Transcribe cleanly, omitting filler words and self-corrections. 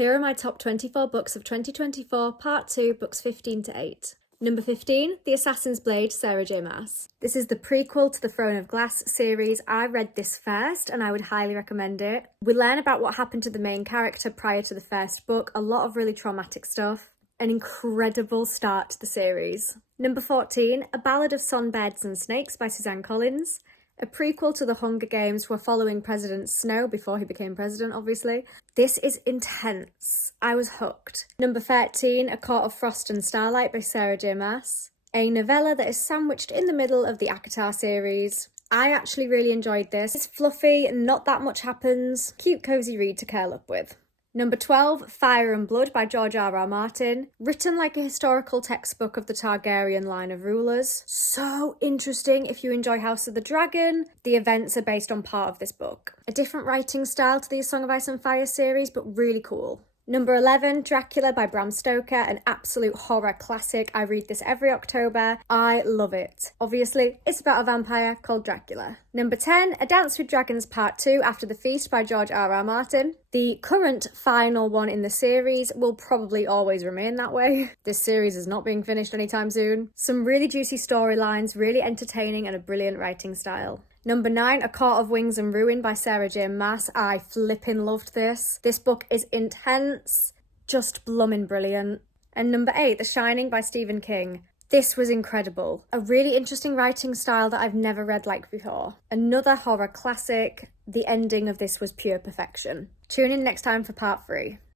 Here are my top 24 books of 2024, Part 2, books 15 to 8. Number 15, The Assassin's Blade, Sarah J. Maas. This is the prequel to the Throne of Glass series. I read this first and I would highly recommend it. We learn about what happened to the main character prior to the first book, a lot of really traumatic stuff. An incredible start to the series. Number 14, A Ballad of Songbirds and Snakes by Suzanne Collins. A prequel to the Hunger Games. We're following President Snow before he became president, obviously. This is intense. I was hooked. Number 13, A Court of Frost and Starlight by Sarah J. Maas. A novella that is sandwiched in the middle of the ACOTAR series. I actually really enjoyed this. It's fluffy, not that much happens. Cute, cozy read to curl up with. Number 12, Fire and Blood by George R.R. Martin. Written like a historical textbook of the Targaryen line of rulers. So interesting if you enjoy House of the Dragon. The events are based on part of this book. A different writing style to the A Song of Ice and Fire series, but really cool. Number 11, Dracula by Bram Stoker, an absolute horror classic. I read this every October. I love it. Obviously, it's about a vampire called Dracula. Number 10, A Dance with Dragons Part 2, After the Feast by George R.R. Martin. The current final one in the series will probably always remain that way. This series is not being finished anytime soon. Some really juicy storylines, really entertaining, and a brilliant writing style. Number 9, A Court of Wings and Ruin by Sarah J. Maas. I flippin' loved this. This book is intense, just blummin' brilliant. And number 8, The Shining by Stephen King. This was incredible. A really interesting writing style that I've never read like before. Another horror classic. The ending of this was pure perfection. Tune in next time for part 3.